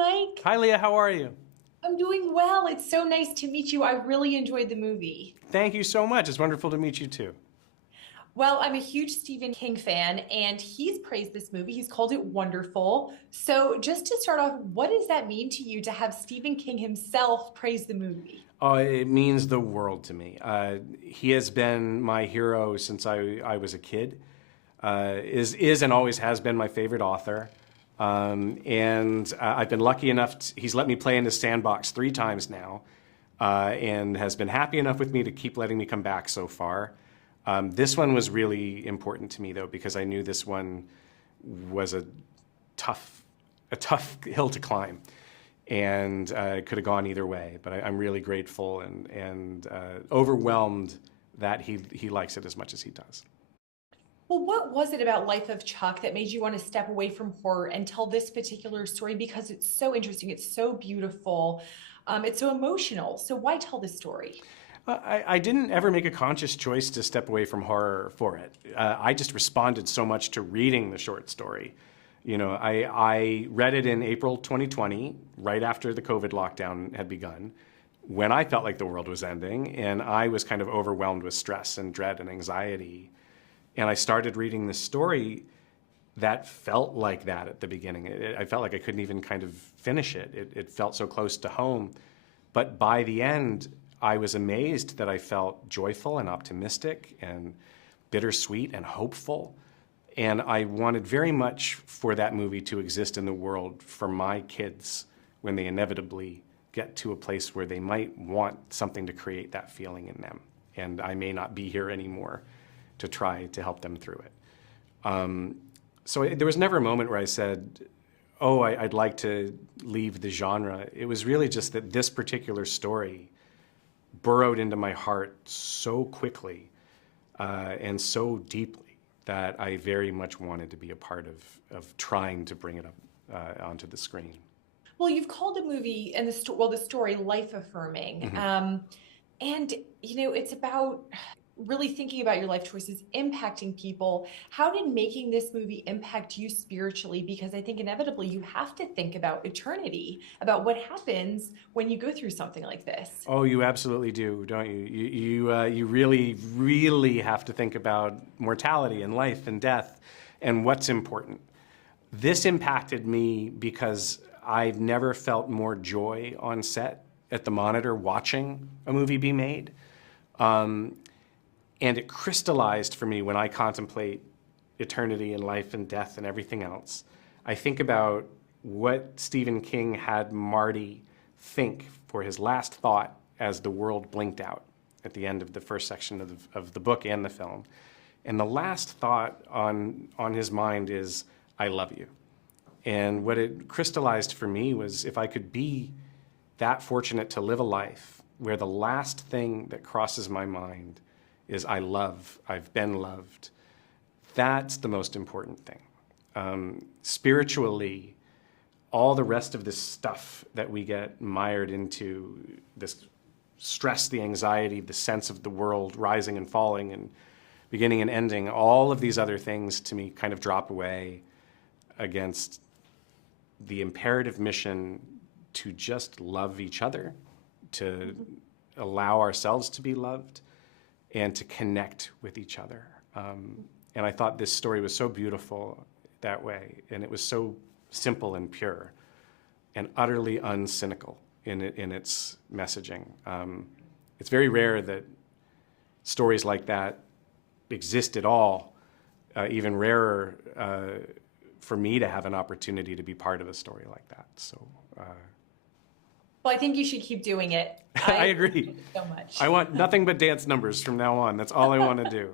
Mike. Hi, Leah. How are you? I'm doing well. It's so nice to meet you. I really enjoyed the movie. Thank you so much. It's wonderful to meet you too. Well, I'm a huge Stephen King fan, and he's praised this movie. He's called it wonderful. So, just to start off, what does that mean to you to have Stephen King himself praise the movie? Oh, it means the world to me. He has been my hero since I was a kid. Is and always has been my favorite author. And I've been lucky enough, he's let me play in his sandbox 3 times now, and has been happy enough with me to keep letting me come back so far. This one was really important to me, though, because I knew this one was tough, a tough hill to climb, and it could have gone either way. But I'm really grateful and overwhelmed that he likes it as much as he does. Well, what was it about Life of Chuck that made you want to step away from horror and tell this particular story? Because it's so interesting, it's so beautiful, it's so emotional. So, why tell this story? I didn't ever make a conscious choice to step away from horror for it. I just responded so much to reading the short story. You know, I read it in April 2020, right after the COVID lockdown had begun, when I felt like the world was ending, and I was kind of overwhelmed with stress and dread and anxiety. And I started reading this story that felt like that at the beginning. I felt like I couldn't even kind of finish it. It felt so close to home. But by the end, I was amazed that I felt joyful and optimistic and bittersweet and hopeful. And I wanted very much for that movie to exist in the world for my kids when they inevitably get to a place where they might want something to create that feeling in them. And I may not be here anymore to try to help them through it. There was never a moment where I said, oh, I'd like to leave the genre. It was really just that this particular story burrowed into my heart so quickly and so deeply that I very much wanted to be a part of trying to bring it up onto the screen. Well, you've called the movie and the story life affirming. Mhm. And it's about really thinking about your life choices impacting people. How did making this movie impact you spiritually? Because I think inevitably you have to think about eternity, about what happens when you go through something like this. Oh, you absolutely do, don't you? You really, really have to think about mortality and life and death and what's important. This impacted me because I've never felt more joy on set at the monitor watching a movie be made. And it crystallized for me when I contemplate eternity and life and death and everything else. I think about what Stephen King had Marty think for his last thought as the world blinked out at the end of the first section of the book and the film. And the last thought on his mind is, I love you. And what it crystallized for me was if I could be that fortunate to live a life where the last thing that crosses my mind is I love, I've been loved. That's the most important thing. Spiritually, all the rest of this stuff that we get mired into, this stress, the anxiety, the sense of the world rising and falling and beginning and ending, all of these other things to me kind of drop away against the imperative mission to just love each other, to allow ourselves to be loved, and to connect with each other. And I thought this story was so beautiful that way, and it was so simple and pure, and utterly uncynical in its messaging. It's very rare that stories like that exist at all, even rarer for me to have an opportunity to be part of a story like that. So. Well, I think you should keep doing it. I I agree. appreciate it so much. I want nothing but dance numbers from now on. That's all I want to do.